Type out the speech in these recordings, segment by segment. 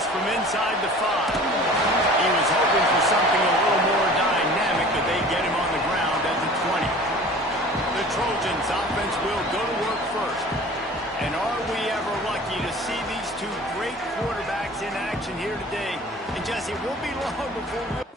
this from inside the 5. He was hoping for something a little more dynamic, but they get him on the ground at the 20. The Trojans offense will go to work first. And are we ever lucky to see these two great quarterbacks in action here today? And Jesse, it won't be long before we'll...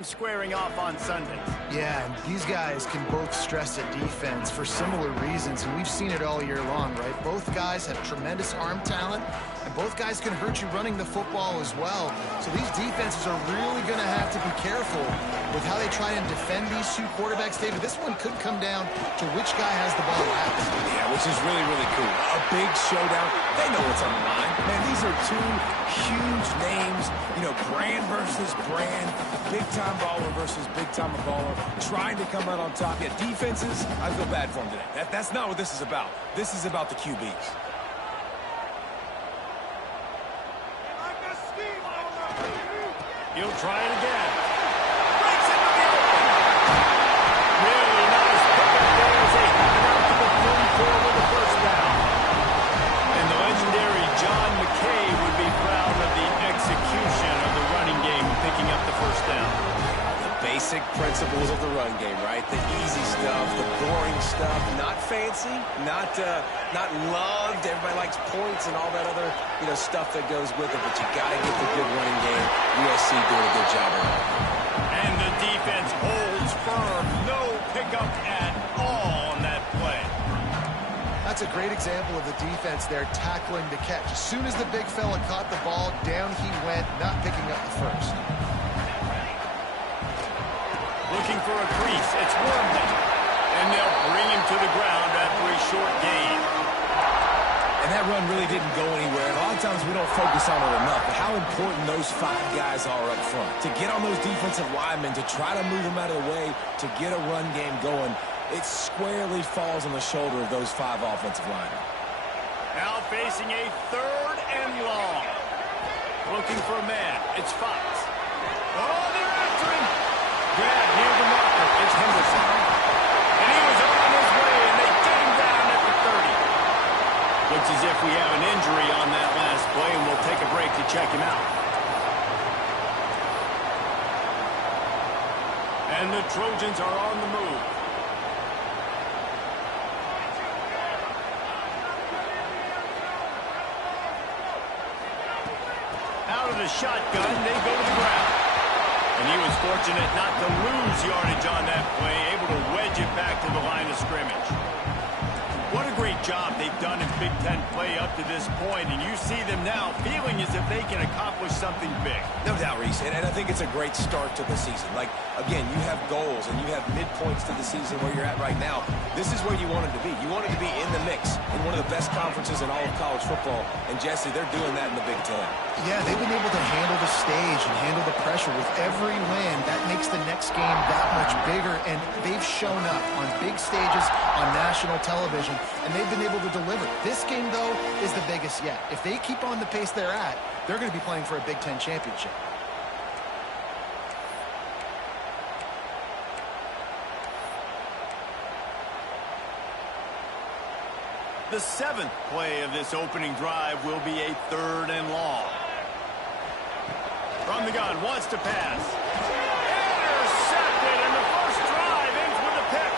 squaring off on Sundays. Yeah, and these guys can both stress at defense for similar reasons, and we've seen it all year long, right? Both guys have tremendous arm talent, and both guys can hurt you running the football as well. So these defenses are really going to have to be careful with how they try and defend these two quarterbacks. David, this one could come down to which guy has the ball last. Yeah, which is really, really cool. A big showdown. They know what's on the line. Man, these are two huge names, you know, brand versus brand, big-time baller versus big-time baller, trying to come out on top. Yeah, defenses, I feel bad for them today. That's not what this is about. This is about the QBs. He'll try it again. Breaks it to the open. Really nice pickup there as they have it out to the 34 with the first down. And the legendary John McKay would be proud of the execution of the running game, picking up the first down. The basic principles of the run game, right? The easy stuff, the boring stuff, not fancy, not loved. Everybody likes points and all that other, stuff that goes with it, but you got to get the good running game. USC doing a good job of it. And the defense holds firm. No pickup at all on that play. That's a great example of the defense there tackling the catch. As soon as the big fella caught the ball, down he went, not picking up the first. Looking for a crease. It's Wormley. And they'll bring him to the ground after a short gain. And that run really didn't go anywhere. And a lot of times we don't focus on it enough, but how important those 5 guys are up front. To get on those defensive linemen, to try to move them out of the way, to get a run game going, it squarely falls on the shoulder of those 5 offensive linemen. Now facing a 3rd and long. Looking for a man. It's Fox. Oh, they're after him. Grab near the marker. It's Henderson. And he was on his way, and they get him down at the 30. Looks as if we have an injury on that last play, and we'll take a break to check him out. And the Trojans are on the move. Out of the shotgun, they go to the ground. And he was fortunate not to lose yardage on that play, able to wedge it back to the line of scrimmage. What a great job they've done in Big Ten play up to this point, and you see them now feeling as if they can accomplish something big. No doubt, Reese, and I think it's a great start to the season. Like, again, you have goals and you have midpoints to the season where you're at right now. This is where you want it to be. You want it to be in the mix in one of the best conferences in all of college football, and Jesse, they're doing that in the Big Ten. Yeah, they've been able to handle the stage and handle the pressure with every win. That makes the next game that much bigger, and they've shown up on big stages on national television, and they've been able to deliver. This game, though, is the biggest yet. If they keep on the pace they're at, they're going to be playing for a Big Ten championship. The 7th play of this opening drive will be a 3rd and long. From the gun, wants to pass. Intercepted, and the first drive ends with a pick.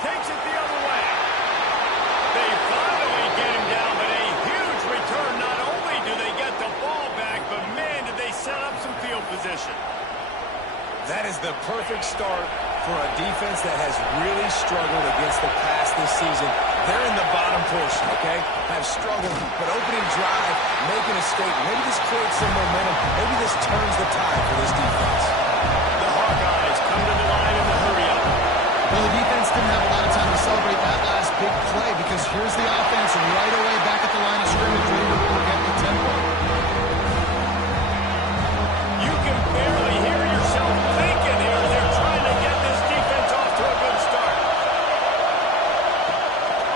Takes it the other way. They finally get him down, but a huge return. Not only do they get the ball back, but man, did they set up some field position. That is the perfect start for a defense that has really struggled against the pass this season. They're in the bottom portion, okay? Have struggled, but opening drive, making a statement. Maybe this creates some momentum. Maybe this turns the tide for this defense. The Hawkeyes come to the line in the hurry-up. Well, the defense didn't have a lot of time to celebrate that last big play because here's the offense right away back at the line of scrimmage ready to work at the tempo. You can barely hear yourself thinking here. They're trying to get this defense off to a good start.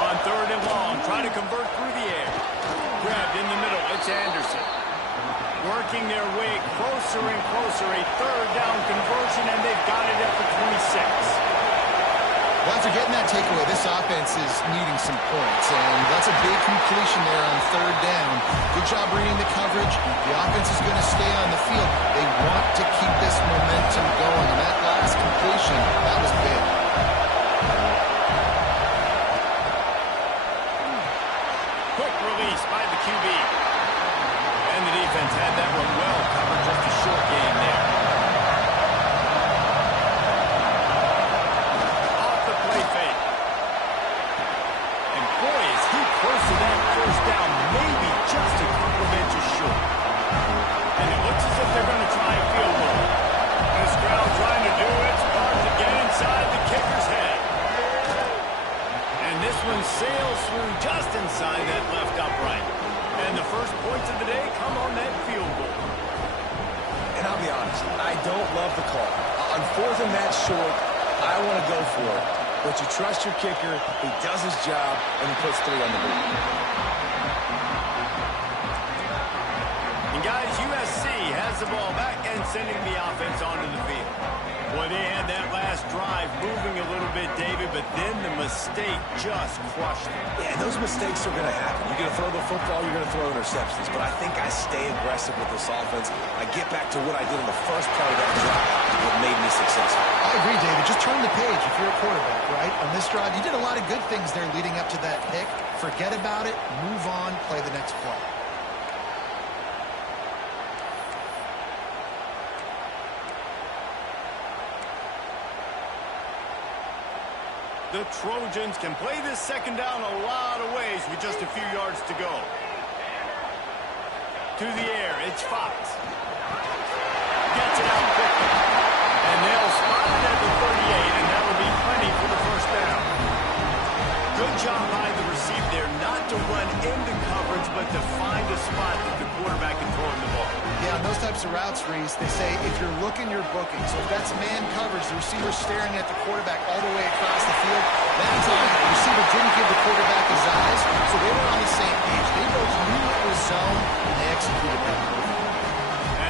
On 3rd and long, trying to convert through the air. Grabbed in the middle, it's Anderson. Working their way closer and closer, a 3rd down conversion, and they've got it at the 26. Well, after getting that takeaway, this offense is needing some points, and that's a big completion there on 3rd down. Good job reading the coverage. The offense is going to stay on the field. They want to keep this momentum going, and that last completion, that was big. Quick release by the QB. And the defense had that one well covered, just a short game there. Off the play fake. And boy, is he close to that 1st down, maybe just a couple of inches short. And it looks as if they're going to try a field goal. This crowd trying to do its part to get inside the kicker's head. And this one sails through just inside that left upright. And the first points of the day come on that field goal. And I'll be honest, I don't love the call. On 4th and that short, I want to go for it. But you trust your kicker, he does his job, and he puts 3 on the board. And guys, USC has the ball back and sending the offense onto the field. Boy, they had that last drive moving a little bit, David, but then the mistake just crushed them. Yeah, those mistakes are going to happen. You're going to throw the football, you're going to throw interceptions. But I think I stay aggressive with this offense. I get back to what I did in the first part of that drive that made me successful. I agree, David. Just turn the page if you're a quarterback, right? On this drive, you did a lot of good things there leading up to that pick. Forget about it, move on, play the next play. The Trojans can play this 2nd down a lot of ways with just a few yards to go. To the air, it's Fox. Gets it out quickly. And they'll spot it at the 38, and that will be plenty for the 1st down. Good job by the receiver there, not to run into coverage, but to find a spot that the quarterback can throw him the ball. Yeah, on those types of routes, Reese, they say if you're looking, you're booking. So if that's man coverage, the receiver's staring at the quarterback all the way across the field, that time the receiver didn't give the quarterback his eyes, so they were on the same page. They both knew it was zone, and they executed that move.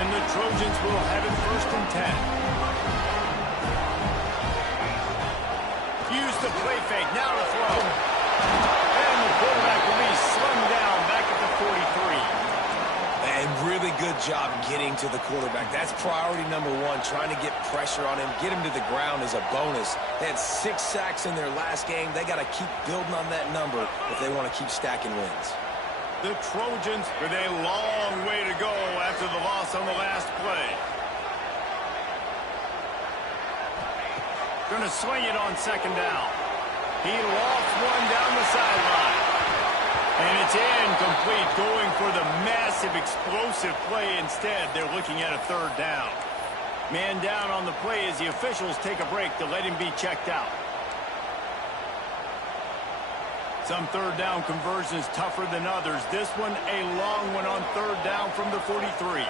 And the Trojans will have it 1st and 10. Use the play fake, now to throw. And the quarterback will be slung down back at the 43. And really good job getting to the quarterback. That's priority number 1, trying to get pressure on him. Get him to the ground is a bonus. They had 6 sacks in their last game. They got to keep building on that number if they want to keep stacking wins. The Trojans with a long way to go after the loss on the last play. Going to swing it on 2nd down. He lost one down the sideline. And it's incomplete, going for the massive explosive play instead. They're looking at a third down. Man down on the play as the officials take a break to let him be checked out. Some third down conversions tougher than others. This one a long one on third down from the 43.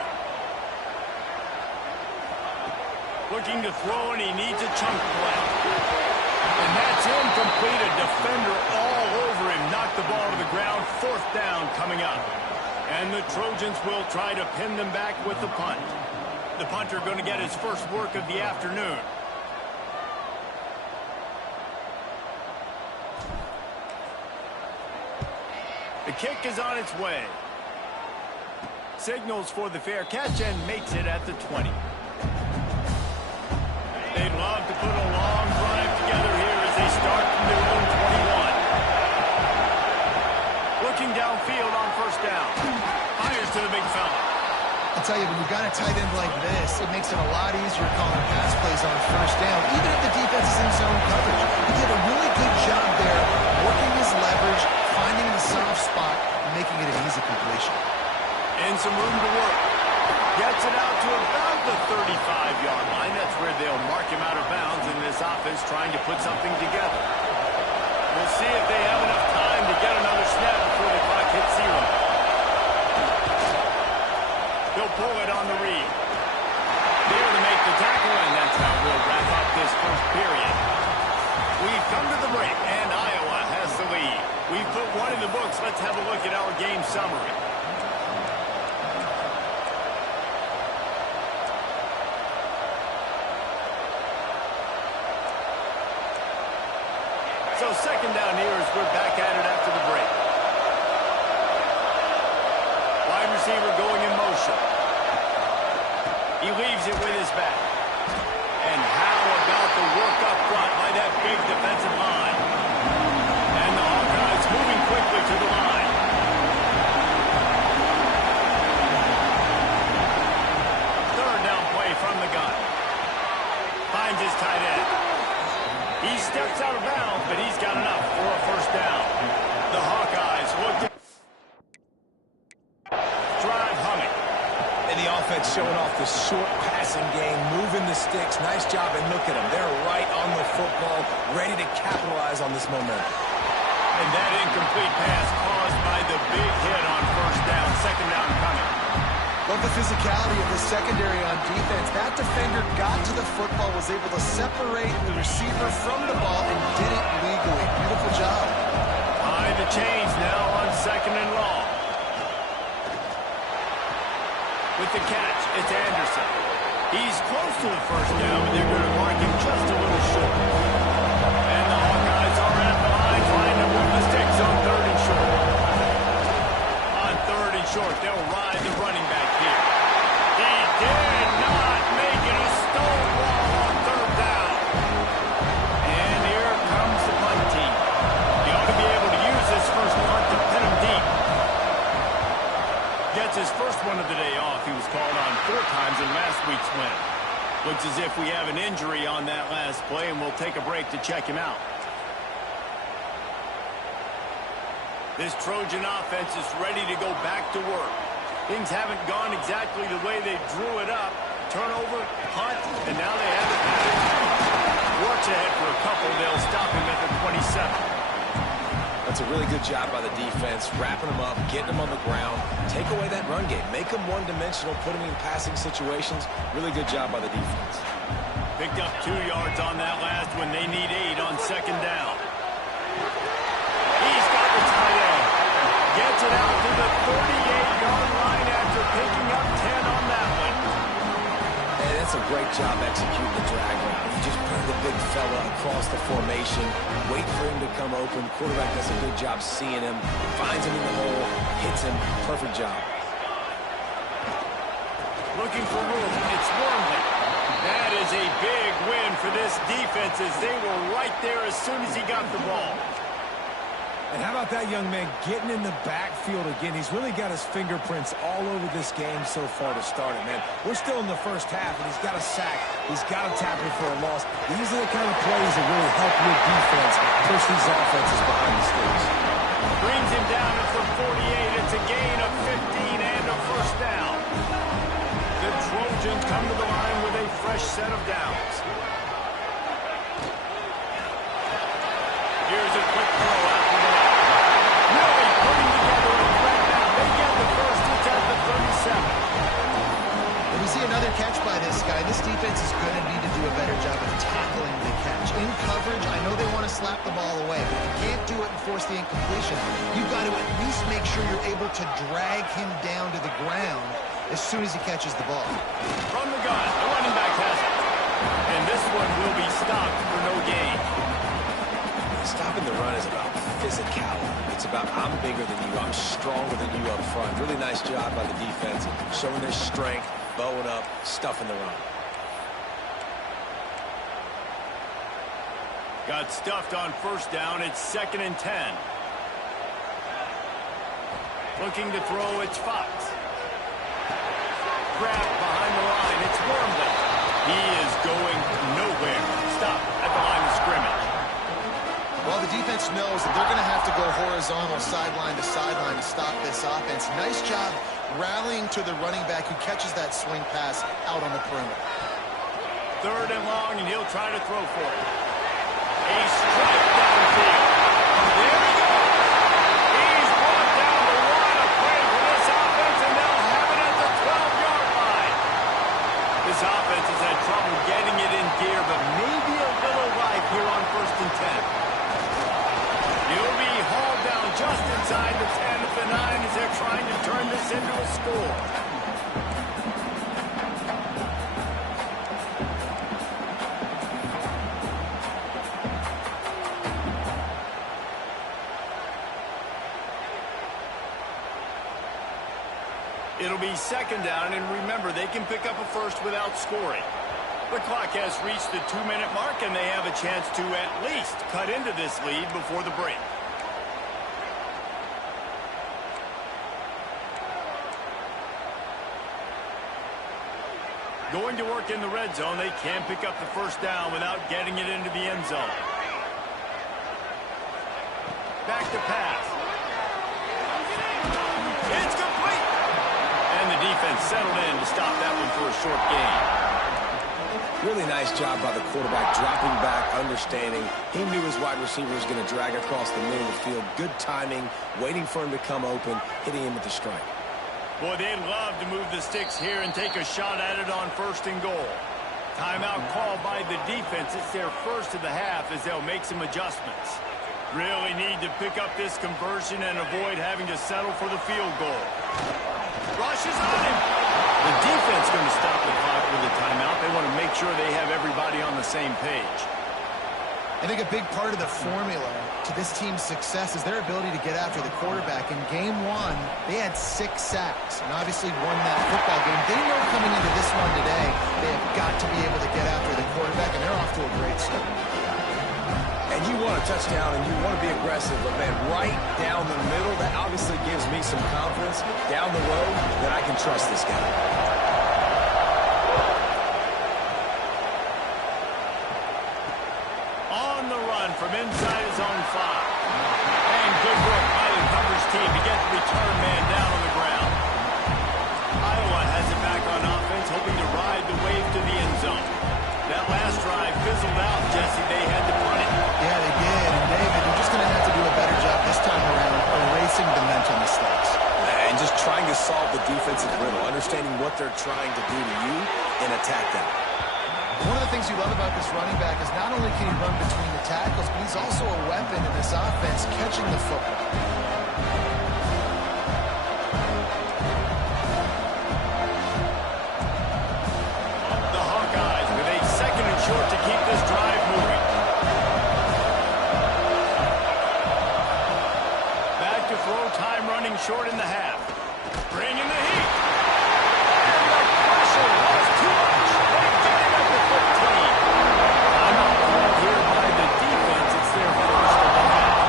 Looking to throw, and he needs a chunk play. And that's incomplete. A defender all over him. Knocked the ball to the ground. Fourth down coming up. And the Trojans will try to pin them back with the punt. The punter going to get his first work of the afternoon. The kick is on its way. Signals for the fair catch and makes it at the 20. They'd love to put a long drive together here as they start from their own 21. Looking downfield on first down. Fires to the big fella. I'll tell you, when you've got a tight end like this, it makes it a lot easier calling pass plays on first down, even if the defense is in zone coverage. He did a really good job there, working his leverage, finding the soft spot, and making it an easy completion. And some room to work. Gets it out to about the 35-yard line. That's where they'll mark him out of bounds in this offense trying to put something together. We'll see if they have enough time to get another snap before the clock hits zero. He'll pull it on the read. There to make the tackle, and that's how we'll wrap up this first period. We've come to the break, and Iowa has the lead. We've put one in the books. Let's have a look at our game summary. So second down here as we're back at it after the break. Wide receiver going in motion. He leaves it with his back. And how about the work up front by that big defensive line? And the Hawkeyes moving quickly to the line. Third down play from the gun. Finds his tight end. He steps out of bounds, but he's got enough for a first down. The Hawkeyes look to drive humming. And the offense showing off the short passing game, moving the sticks. Nice job, and look at them. They're right on the football, ready to capitalize on this momentum. And that incomplete pass caused by the big hit on first down. Second down coming. Love the physicality of the secondary on defense. That defender got to the football, was able to separate the receiver from the ball, and did it legally. Beautiful job. Behind the chains now on second and long. With the catch, it's Anderson. He's close to the first down, but they're going to mark him just a little short. And the Hawkeyes are at the line, trying to move the sticks on third and short. On third and short, they'll ride the running back here. He did not make it a stonewall on third down. And here comes the punt team. He ought to be able to use this first punt to pin him deep. Gets his first one of the day off. He was called on 4 times in last week's win. Looks as if we have an injury on that last play, and we'll take a break to check him out. This Trojan offense is ready to go back to work. Things haven't gone exactly the way they drew it up. Turnover, punt, and now they have it back. Works ahead for a couple. They'll stop him at the 27. That's a really good job by the defense, wrapping them up, getting them on the ground, take away that run game, make them one-dimensional, put them in passing situations. Really good job by the defense. Picked up 2 yards on that last one. They need 8 on second down. He's got the tight end. Gets it out to the 38-yard line after picking up 10 on that one. And that's a great job executing the drag route. You just bring the big fella across the formation, wait for him to come open. Quarterback does a good job seeing him, finds him in the hole, hits him. Perfect job. Looking for room. It's Wormley. That is a big win for this defense as they were right there as soon as he got the ball. And how about that young man getting in the backfield again? He's really got his fingerprints all over this game so far to start it, man. We're still in the first half, and he's got a sack He's got to tackle for a loss. These are the kind of plays that really help your defense push these offenses behind the sticks. Brings him down at the 48. It's a gain of 15 and a first down. The Trojans come to the line with a fresh set of downs. Here's a quick throw after the line. Really putting together a threat now. They get the first. It's at the 37. We see another catch by this guy. This defense is going to need to do a better job of tackling the catch. In coverage, I know they want to slap the ball away, but if you can't do it and force the incompletion, you've got to at least make sure you're able to drag him down to the ground as soon as he catches the ball. From the gun, the running back has it. And this one will be stopped for no gain. Stopping the run is about physicality. It's about I'm bigger than you, I'm stronger than you up front. Really nice job by the defense, showing their strength, bowing up, stuffing the run. Got stuffed on first down. It's 2nd and 10. Looking to throw, it's Fox. Grabbed behind the line, it's Wormley. He is going nowhere. Stop at the line of scrimmage. Well, the defense knows that they're going to have to go horizontal sideline to sideline to stop this offense. Nice job rallying to the running back who catches that swing pass out on the perimeter. 3rd and long, and he'll try to throw for it. A strike downfield. There we go. He's brought down the line of play for this offense, and they'll have it at the 12-yard line. This offense has had trouble getting it in gear, but maybe a little life here on 1st and 10. He'll be hauled down just inside the 10 at the 9 as they're trying to turn this into a score. It'll be 2nd down, and remember, they can pick up a first without scoring. The clock has reached the 2-minute mark, and they have a chance to at least cut into this lead before the break. Going to work in the red zone. They can't pick up the first down without getting it into the end zone. Back to pass. It's complete. And the defense settled in to stop that one for a short gain. Really nice job by the quarterback, dropping back, understanding. He knew his wide receiver was going to drag across the middle of the field. Good timing, waiting for him to come open, hitting him with the strike. Boy, they'd love to move the sticks here and take a shot at it on 1st and goal. Timeout called by the defense. It's their first of the half as they'll make some adjustments. Really need to pick up this conversion and avoid having to settle for the field goal. Rushes on him. The defense going to stop the clock with a timeout. They want to make sure they have everybody on the same page. I think a big part of the formula to this team's success is their ability to get after the quarterback. In game 1, they had 6 sacks and obviously won that football game. They know coming into this one today, they have got to be able to get after the quarterback, and they're off to a great start. And you want a touchdown and you want to be aggressive, but man, right down the middle, that obviously gives me some confidence down the road that I can trust this guy. On the run from inside his own 5. And good work by the coverage team to get the return man down on the ground. Iowa has it back on offense, hoping to ride the wave to the end zone. That last drive fizzled out, Jesse. They had to punt it. Yeah, they did. And David, they're just going to have to do a better job this time around erasing the mental mistakes. And just trying to solve the defensive riddle, understanding what they're trying to do to you and attack them. One of the things you love about this running back is not only can he run between the tackles, but he's also a weapon in this offense, catching the football. The Hawkeyes with a 2nd and short to keep this drive moving. Back to throw, time running short in the half. Bringing the heat. And the pressure was too much. They get it at the 15. Timeout called here by the defense. It's their first of the half.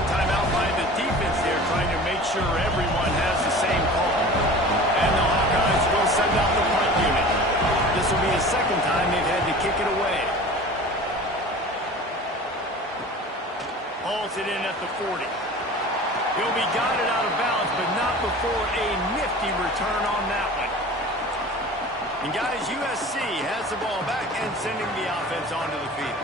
quick timeout by the defense there, trying to make sure everyone has the same call. And the Hawkeyes will send out the punt unit. This will be the second time they've had to kick it away. Hauls it in at the 40. He'll be guided out of bounds, but not before a nifty return on that one. And guys, USC has the ball back and sending the offense onto the field.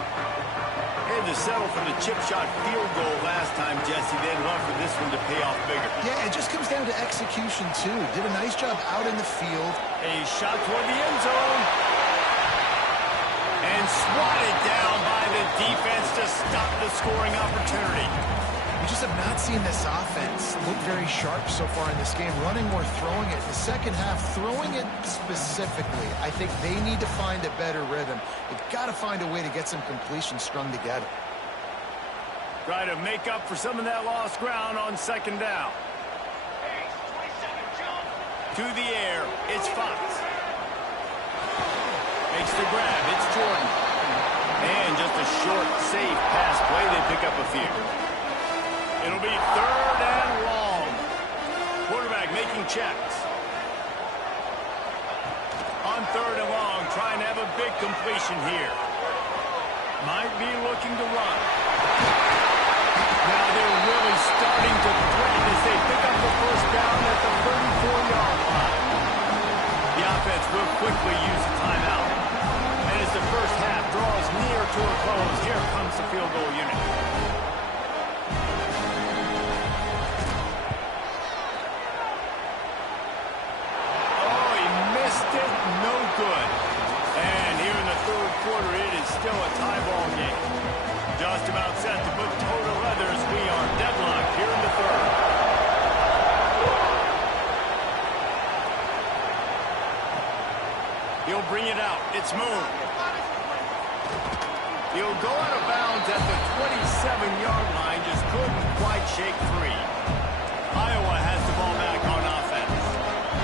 Had to settle for the chip shot field goal last time, Jesse. They'd love for this one to pay off bigger. Yeah, it just comes down to execution, too. Did a nice job out in the field. A shot toward the end zone. And swatted down by the defense to stop the scoring opportunity. We just have not seen this offense look very sharp so far in this game, running or throwing it. The second half, throwing it specifically, I think they need to find a better rhythm. They've got to find a way to get some completion strung together. Try to make up for some of that lost ground on second down. To the air, it's Fox. Makes the grab, it's Jordan. And just a short, safe pass play, they pick up a few. It'll be third and long. Quarterback making checks. On third and long, trying to have a big completion here. Might be looking to run. Now they're really starting to threaten as they pick up the first down at the 34-yard line. The offense will quickly use the timeout. And as the first half draws near to a close, here comes the field goal unit. Good. And here in the third quarter, it is still a tie ball game. Just about set to put total leathers. We are deadlocked here in the third. He'll bring it out. It's Moon. He'll go out of bounds at the 27-yard line. Just couldn't quite shake free. Iowa has the ball back on offense.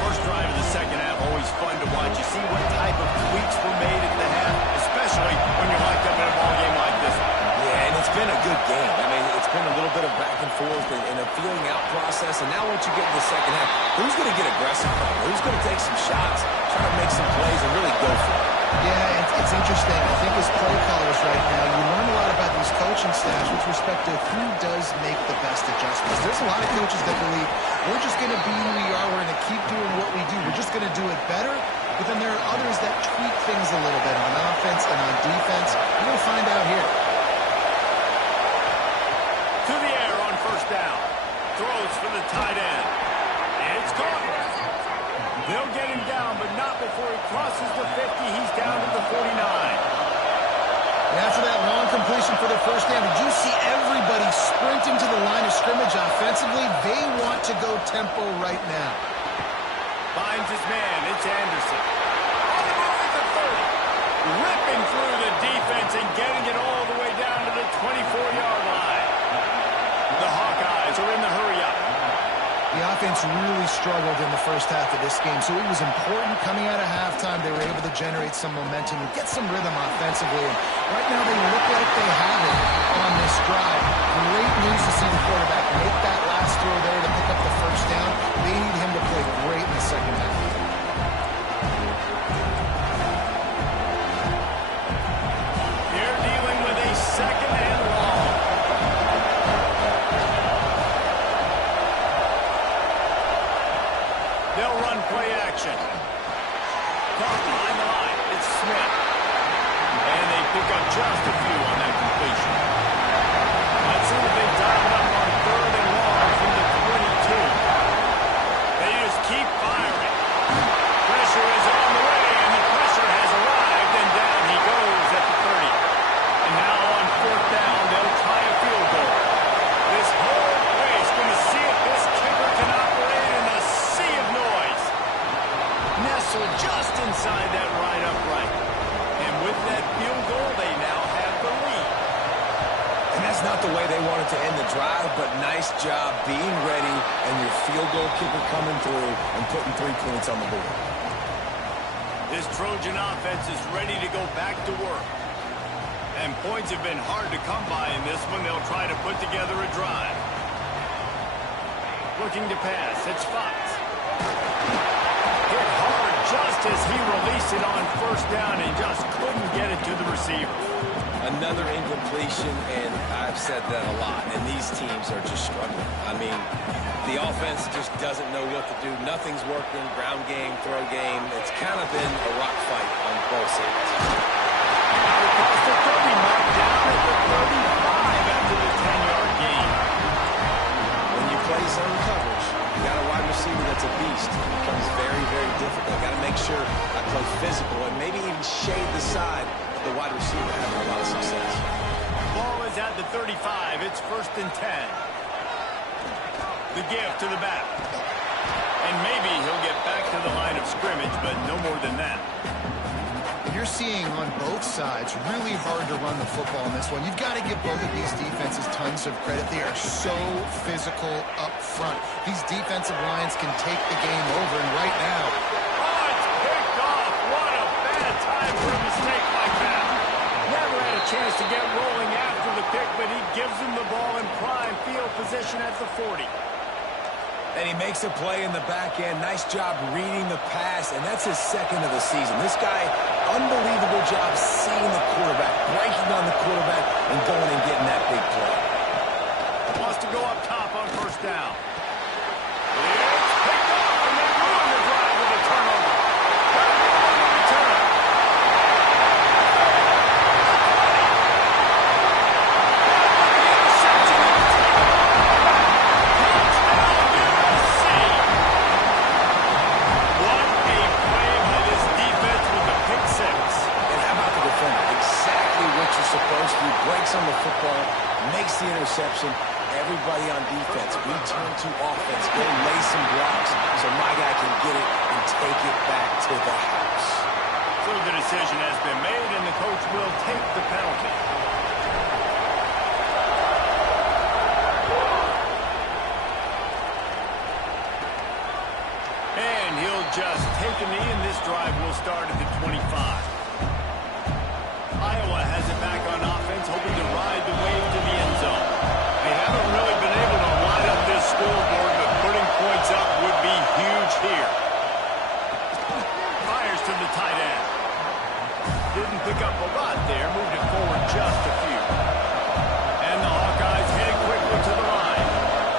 First drive of the second half, always fun to watch. You see what type of tweaks were made at the half, especially when you're locked up in a ball game like this one. Yeah, and it's been a good game. I mean, it's been a little bit of back and forth and a feeling out process. And now once you get in the second half, who's going to get aggressive? Who's going to take some shots, try to make some plays, and really go for it? Yeah, it's interesting. I think as play callers right now, you learn a lot about these coaching staffs with respect to who does make the best adjustments. There's a lot of coaches that believe we're just going to be who we are. We're going to keep doing what we do. We're just going to do it better. But then there are others that tweak things a little bit on offense and on defense. We're going to find out here. To the air on first down. Throws for the tight end. It's caught. They'll get him down, but not before he crosses the 50. He's down to the 49. And after that long completion for the first down, did you see everybody sprinting to the line of scrimmage offensively? They want to go tempo right now. Finds his man. It's Anderson. On the move at the 30. Ripping through the defense and getting it all the way down to the 24-yard line. The Hawkeyes are in the hurry-up. The offense really struggled in the first half of this game, so it was important coming out of halftime. They were able to generate some momentum and get some rhythm offensively. And right now they look like they have it on this drive. Great news to see the quarterback make that last throw there to pick up the first down. They need him to play great in the second half. They're dealing with a second and long. They'll run play action. Caught behind the line. It's Smith. And they pick up just a few on that completion. Let's see what they've dialed up on third and long from the 22. They just keep firing. Pressure is on the way, and the pressure has arrived, and down he goes at the 30. And now on fourth down, they'll try a field goal. This whole place going to see if this kicker can operate in a sea of noise. Nestled just inside that right upright. And with that field goal, they now have the lead. And that's not the way they wanted to end the drive, but nice job being ready and your field goal kicker coming through and putting 3 points on the board. This Trojan offense is ready to go back to work. And points have been hard to come by in this one. They'll try to put together a drive. Looking to pass. It's Fox. Hit hard just as he released it on first down and just couldn't get it to the receiver. Another incompletion, and I've said that a lot, and these teams are just struggling. I mean, the offense just doesn't know what to do. Nothing's working. Ground game, throw game. It's kind of been a rock fight on both sides. Out across the 30 mark, down at the 35 after the 10-yard gain. When you play zone coverage, you got a wide receiver that's a beast. It becomes very, very difficult. Got to make sure I play physical and maybe even shade the side of the wide receiver having a lot of success. Ball is at the 35. It's 1st and 10. The give to the back. And maybe he'll get back to the line of scrimmage, but no more than that. You're seeing on both sides really hard to run the football in this one. You've got to give both of these defenses tons of credit. They are so physical up front. These defensive lines can take the game over, and right now... Oh, it's picked off. What a bad time for a mistake like that. Never had a chance to get rolling after the pick, but he gives him the ball in prime field position at the 40. And he makes a play in the back end. Nice job reading the pass, and that's his second of the season. This guy, unbelievable job seeing the quarterback, breaking on the quarterback, and going and getting that big play. Wants to go up top on first down. It's picked off, and they ruin the drive with a turnover. Return. Supposed to, breaks on the football, makes the interception. Everybody on defense, we turn to offense, go lay some blocks so my guy can get it and take it back to the house. So the decision has been made, and the coach will take the penalty. And he'll just take a knee, and this drive will start at the 25. Iowa has it back on offense, hoping to ride the wave to the end zone. They haven't really been able to line up this scoreboard, but putting points up would be huge here. Fires to the tight end. Didn't pick up a lot there, moved it forward just a few. And the Hawkeyes heading quickly to the line.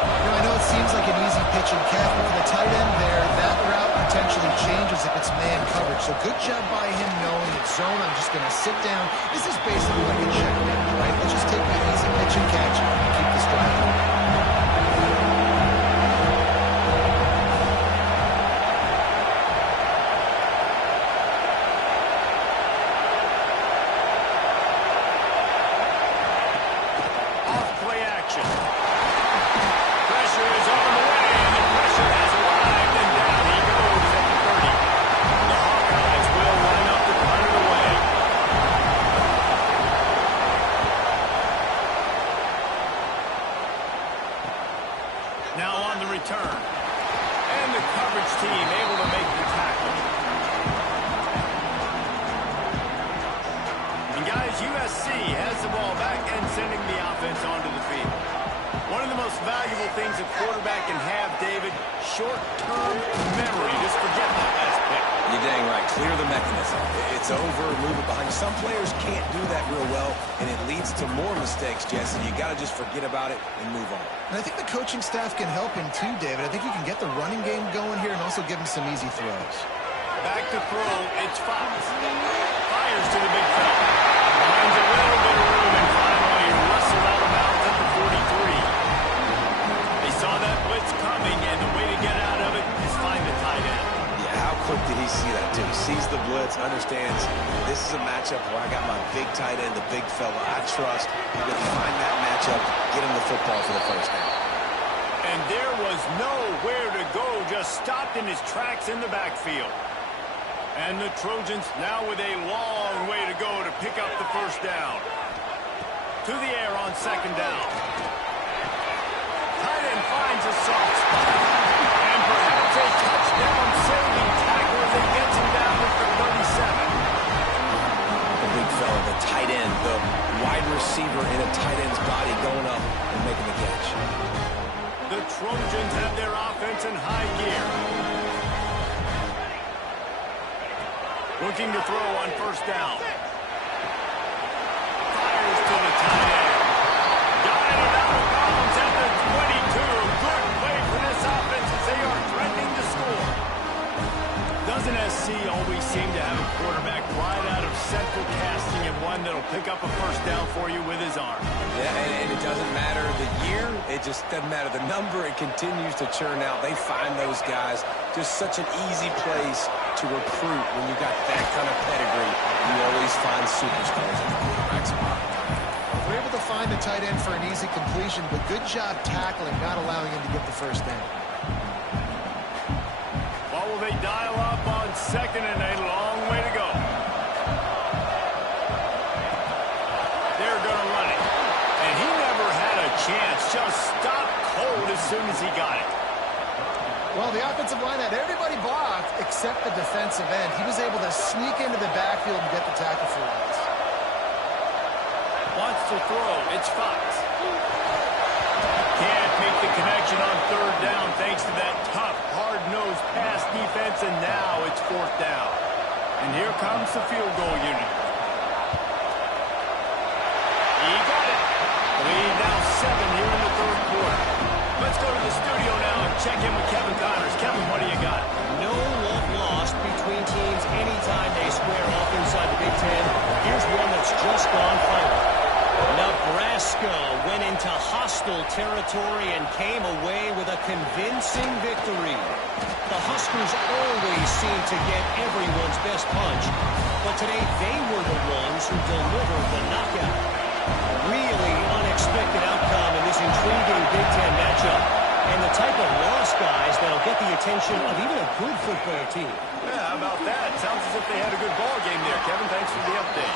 You know, I know it seems like an easy pitch and catch, but for the tight end there, that route potentially changes if it's man coverage. So good job by him knowing it's zone. I'm just going to sit down. This is basically like a checkmate, right? Let's just take the easy pitch and catch and keep this drive going. Off play action. Pressure is on the way, and the pressure has arrived, and down he goes at the 30. The Hawkeyes will line up to punt it away. Now on the return. And the coverage team able to make the tackle. And guys, USC has the ball back and sending the offense onto the field. One of the most valuable things a quarterback can have, David, short-term memory. Just forget that last pick. You're dang right. Clear the mechanism. It's over, move it behind. Some players can't do that real well, and it leads to more mistakes, Jesse. You got to just forget about it and move on. And I think the coaching staff can help him too, David. I think you can get the running game going here and also give him some easy throws. Back to throw, it's Fox. Fires to the big fella. Finds a little bit of room and finally wrestled out of bounds at the 43. They saw that blitz coming, and the way to get out of it is find the tight end. Yeah, how quick did he see that, too? He sees the blitz, understands this is a matchup where I got my big tight end, the big fella I trust. I'm going to find that matchup, get him the football for the first down. And there was nowhere to go, just stopped in his tracks in the backfield. And the Trojans now with a long way to go to pick up the first down. To the air on second down. Tight end finds a soft spot. And perhaps a touchdown-saving tackle as he gets him down at the 37. The big fella, the tight end, the wide receiver in a tight end's body going up and making the catch. The Trojans have their offense in high gear. Looking to throw on first down. Fires to the tight end. Got it out of bounds at the 22. Good play for this offense as they are threatening to score. Doesn't SC always seem to have a quarterback right out of central casting and one that'll pick up a first down for you with his arm? Yeah, and it doesn't matter the year. It just doesn't matter the number. It continues to churn out. They find those guys just such an easy place to recruit when you got that kind of pedigree. You always find superstars in the quarterback spot. We're able to find the tight end for an easy completion, but good job tackling, not allowing him to get the first down. Well, will they dial up on second and a long way to go? They're going to run it. And he never had a chance. Just stopped cold as soon as he got it. Well, the offensive line had everybody blocked except the defensive end. He was able to sneak into the backfield and get the tackle for once. Wants to throw. It's Fox. Can't make the connection on third down thanks to that tough, hard-nosed pass defense, and now it's fourth down. And here comes the field goal unit. He got it. Lead now 7 here in the third quarter. Let's go to the studio now and check in with Kevin Connors. Kevin, what do you got? No love lost between teams anytime they square off inside the Big Ten. Here's one that's just gone final. Nebraska went into hostile territory and came away with a convincing victory. The Huskers always seem to get everyone's best punch, but today they were the ones who delivered the knockout. Really unexpected outcome in this intriguing Big Ten matchup, and the type of loss, guys, that'll get the attention of even a good football team. Yeah, how about that? Sounds as if they had a good ball game there, Kevin. Thanks for the update.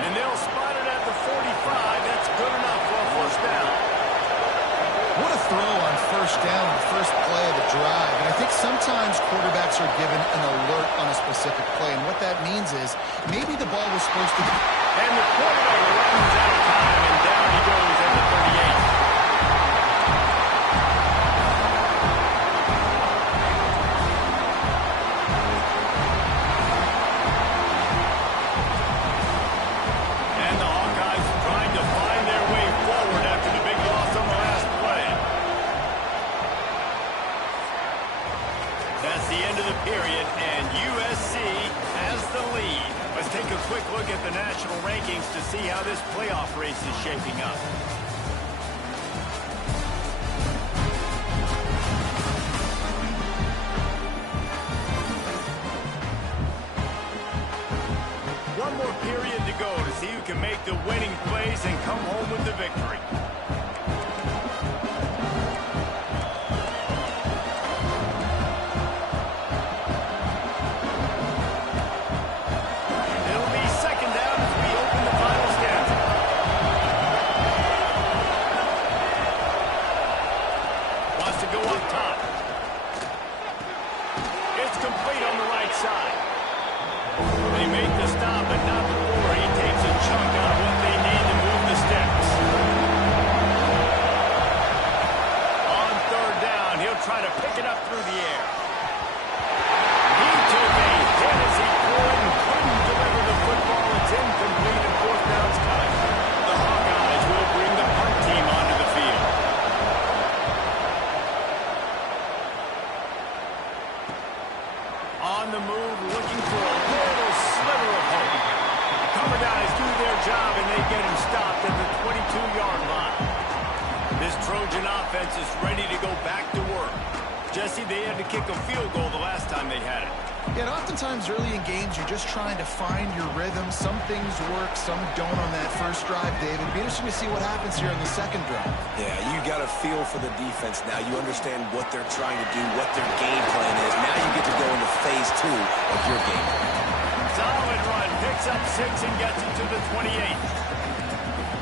And they'll spot it at the 45. That's good enough for a first down. What a throw on first down, the first play of the drive. And I think sometimes quarterbacks are given an alert on a specific play. And what that means is maybe the ball was supposed to be. And the quarterback runs out of time, and down he goes at the 38. And the Hawkeyes trying to find their way forward after the big loss on the last play. That's the end of the period, and USC has the lead. Let's take a quick look at the national rankings to see how this playoff race is shaping up. One more period to go to see who can make the winning plays and come home with the victory. It'll be second down as we open the final stanza. Wants to go up top. It's complete on the right side. They make the stop, but not before he takes a chunk out of what they need to move the sticks. On third down, he'll try to pick it up through the air. He took a hit as he could and couldn't deliver the football. It's incomplete and fourth down's cut. The Hawkeyes will bring the punt team onto the field. On the move, looking for a little sliver of hope. Cover guys do their job, and they get him stopped at the 22-yard line. This Trojan offense is ready to go back to work. Jesse, they had to kick a field goal the last time they had it. Yeah, and oftentimes early in games, you're just trying to find your rhythm. Some things work, some don't on that first drive, David. It'll be interesting to see what happens here on the second drive. Yeah, you got a feel for the defense now. You understand what they're trying to do, what their game plan is. Now you get to go into phase 2 of your game plan. Solid run, picks up 6 and gets it to the 28.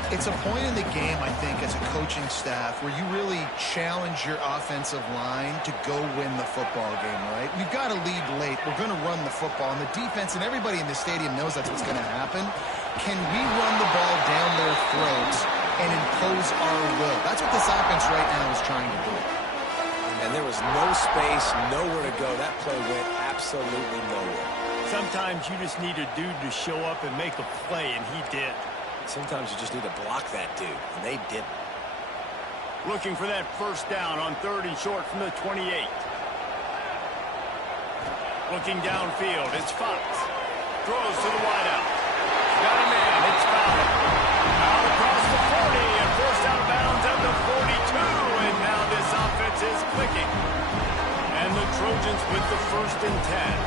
It's a point in the game, I think, as a coaching staff where you really challenge your offensive line to go win the football game, right? We've got to lead late. We're going to run the football, and the defense and everybody in the stadium knows that's what's going to happen. Can we run the ball down their throats and impose our will. That's what this offense right now is trying to do. And there was no space, nowhere to go. That play went absolutely nowhere. Sometimes you just need a dude to show up and make a play, and he did. Sometimes you just need to block that dude, and they didn't. Looking for that first down on 3rd and short from the 28. Looking downfield, it's Fox. Throws to the wideout. Got a man, it's Fowler. Out across the 40 and forced out of bounds at the 42. And now this offense is clicking. And the Trojans with the 1st and 10.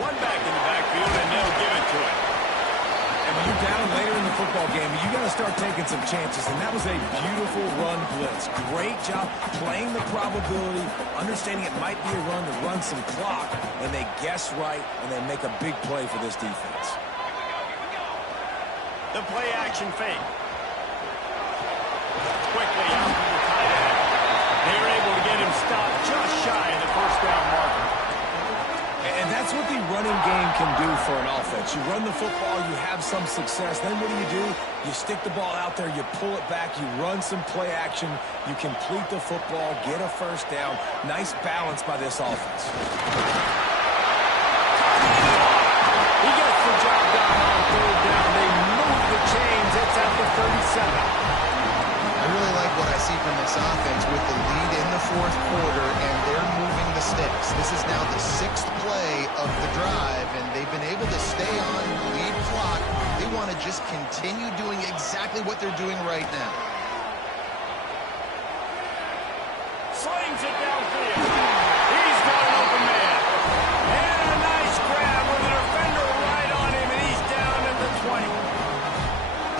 One back in the backfield, and they'll give it to him. And when you're down later in the football game, you got to start taking some chances. And that was a beautiful run blitz. Great job playing the probability, understanding it might be a run to run some clock. And they guess right, and they make a big play for this defense. The play action fake. Quickly out to the tight end. They're able to get him stopped just shy of the first down marker. And that's what the running game can do for an offense. You run the football, you have some success. Then what do? You stick the ball out there, you pull it back, you run some play action, you complete the football, get a first down. Nice balance by this offense. He gets the job done on 3rd down. They move the chains. It's at the 37. I really like what I see from this offense with the lead in the 4th quarter, and they're moving the sticks. This is now the 6th play of the drive, and they've been able to stay on lead clock. They want to just continue doing exactly what they're doing right now. Slings it downfield. He's got an open man. And a nice grab with a defender right on him, and he's down at the 20.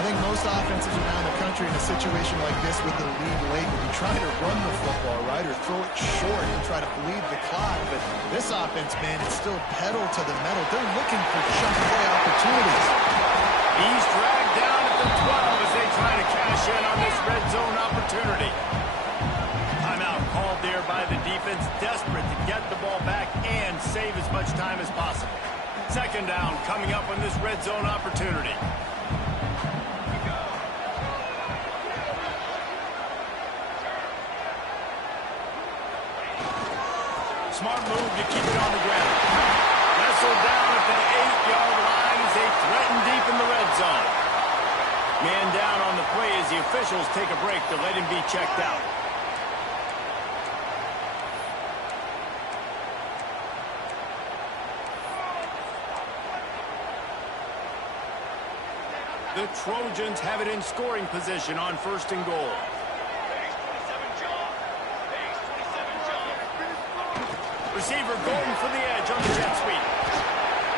I think most offenses around the country in a situation like this with the lead late would be trying to run the football, right, or throw it short and try to bleed the clock. But this offense, man, it's still pedal to the metal. They're looking for chunk play opportunities. He's dragged down at the 12 as they try to cash in on this red zone opportunity. Timeout called there by the defense, desperate to get the ball back and save as much time as possible. 2nd down coming up on this red zone opportunity. Smart move to keep it on the ground. Wrestled down at the 8-yard line as they threaten deep in the red zone. Man down on the play as the officials take a break to let him be checked out. The Trojans have it in scoring position on 1st and goal. Receiver going for the edge on the jet sweep.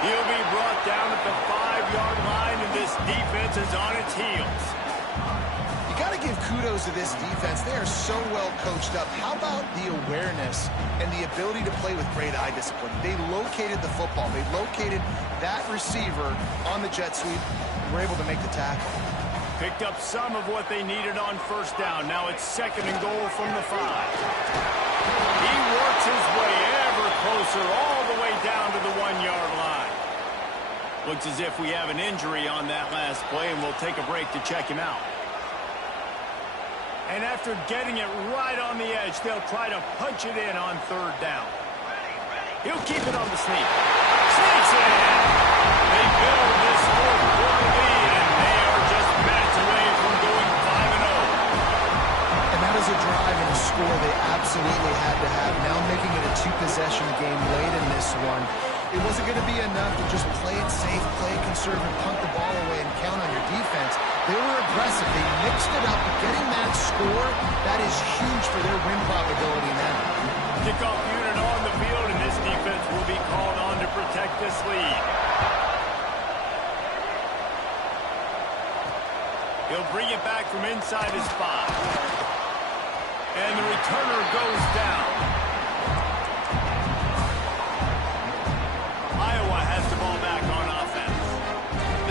He'll be brought down at the 5-yard line, and this defense is on its heels. You got to give kudos to this defense. They are so well coached up. How about the awareness and the ability to play with great eye discipline? They located the football. They located that receiver on the jet sweep. Were able to make the tackle. Picked up some of what they needed on 1st down. Now it's 2nd and goal from the 5. He works his way ever closer all the way down to the 1-yard line. Looks as if we have an injury on that last play, and we'll take a break to check him out. And after getting it right on the edge, they'll try to punch it in on 3rd down. He'll keep it on the sneak. Sneaks it in. They build this 4th quarter lead, and they are just minutes away from going 5-0. And that is a drive and a score they absolutely had to have. Now making it a 2-possession game late in this one. It wasn't going to be enough to just play it safe, play it conservative, punt the ball away, and count on your defense. They were aggressive. They mixed it up. Getting that score, that is huge for their win probability now. Kickoff unit on the field, and this defense will be called on to protect this lead. He'll bring it back from inside his 5. And the returner goes down. Iowa has the ball back on offense.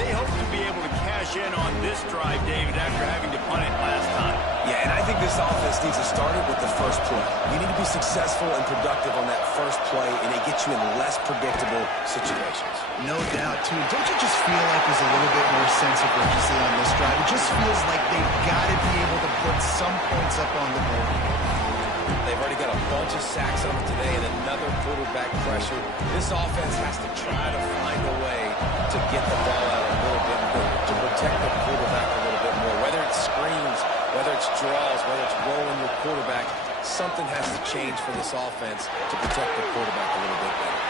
They hope to be able to cash in on this drive, David, after having to punt it last time. Yeah, and I think this offense needs to start it with the first play. You need to be successful and productive on that first play, and it gets you in less predictable situations. No doubt, too. Don't you just feel like there's a little bit more sense of urgency on this drive? It just feels like they've got to be able to put some points up on the board. They've already got a bunch of sacks on it today and another quarterback pressure. This offense has to try to find a way to get the ball out a little bit more, to protect the quarterback a little bit more. Whether it's screens, whether it's draws, whether it's rolling your quarterback, something has to change for this offense to protect the quarterback a little bit better.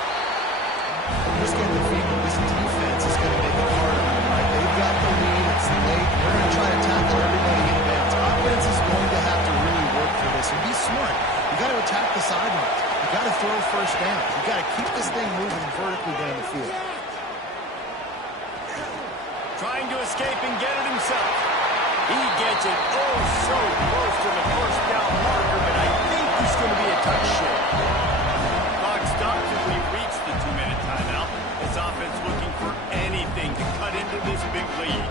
Just getting the feeling this defense is going to make it harder. Right? They've got the lead. It's late. They're going to try to tackle everybody in advance. Offense is going to have to really work for this and be smart. You got to attack the sidelines. You got to throw first down. You got to keep this thing moving vertically down the field. Trying to escape and get it himself. He gets it oh so close to the first down marker, but I think he's going to be a touch short. Clock stops as we reach the 2-minute timeout. This offense looking for anything to cut into this big lead.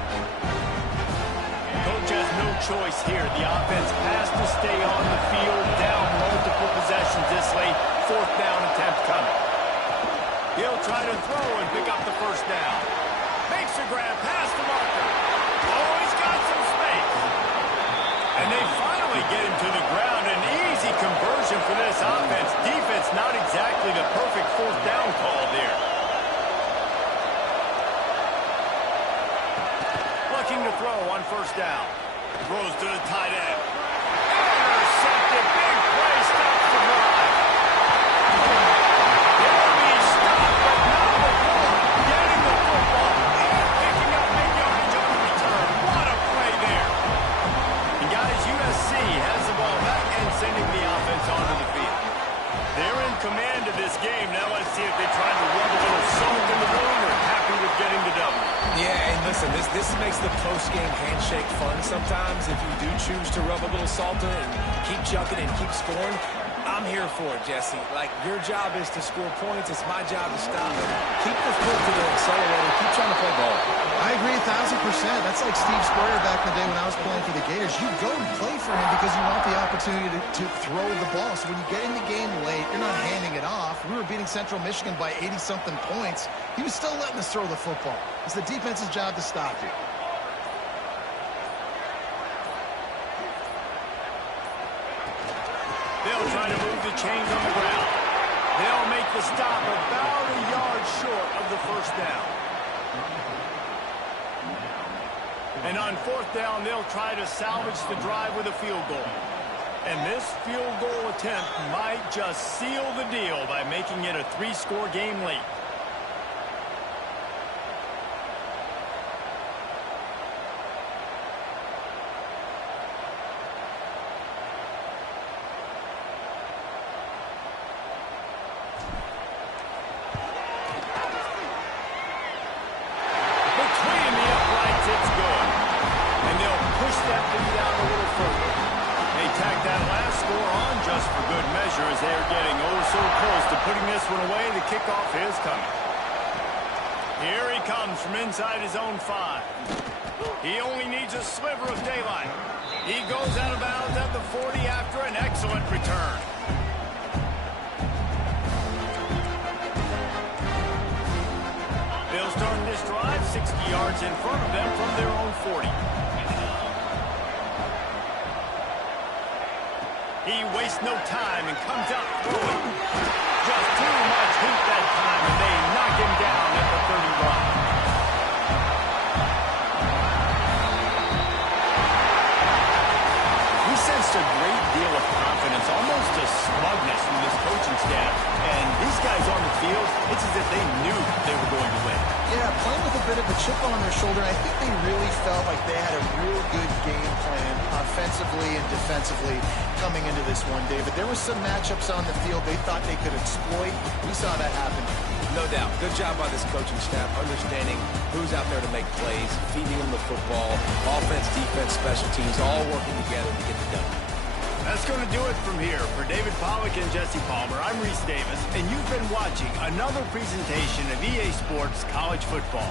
Coach has no choice here. The offense has to stay on the field, down multiple possessions this late. 4th down attempt coming. He'll try to throw and pick up the first down. Makes a grab past the marker. Oh, he's got some space. And they finally get him to the ground. An easy conversion for this offense. Defense not exactly the perfect 4th down call there. Looking to throw on first down. Throws to the tight end. Intercepted. Big play. Stops the drive. He'll be stopped, but not before getting the football and picking up big yardage on the return. What a play there. And guys, USC has the ball back and sending the offense onto the field. They're in command of this game. Now let's see if they try to rub a little salt in the wound or happy with getting the double. Yeah, and listen, this makes the post-game handshake fun sometimes. If you do choose to rub a little salt in and keep chucking and keep scoring, I'm here for it, Jesse. Like, your job is to score points. It's my job to stop it. Keep the foot to the accelerator. Keep trying to play ball. I agree 1,000%. That's like Steve Spurrier back in the day when I was playing for the Gators. You go and play for him because you want the opportunity to throw the ball. So when you get in the game late, you're not handing it off. We were beating Central Michigan by 80-something points. He was still letting us throw the football. It's the defense's job to stop you. They'll try to move the chains on the ground. They'll make the stop about a yard short of the first down. And on 4th down, they'll try to salvage the drive with a field goal. And this field goal attempt might just seal the deal by making it a 3-score game late. As they're getting oh so close to putting this one away. The kickoff is coming. Here he comes from inside his own 5. He only needs a sliver of daylight. He goes out of bounds at the 40 after an excellent return. They'll start this drive 60 yards in front of them from their own 40. He wastes no time and comes out throwing. Just too much heat that time, and they knock him down at the 31. We sensed a great deal of confidence, almost a smugness from this coaching staff. And these guys on the field, it's as if they knew they were going to win. Yeah, playing with a bit of a chip on their shoulder. I think they really felt like they had a real good game plan offensively and defensively coming into this one, David. There were some matchups on the field they thought they could exploit. We saw that happen. No doubt. Good job by this coaching staff, understanding who's out there to make plays, feeding them the football, offense, defense, special teams, all working together to get it done. That's going to do it from here. For David Pollack and Jesse Palmer, I'm Reese Davis, and you've been watching another presentation of EA Sports College Football.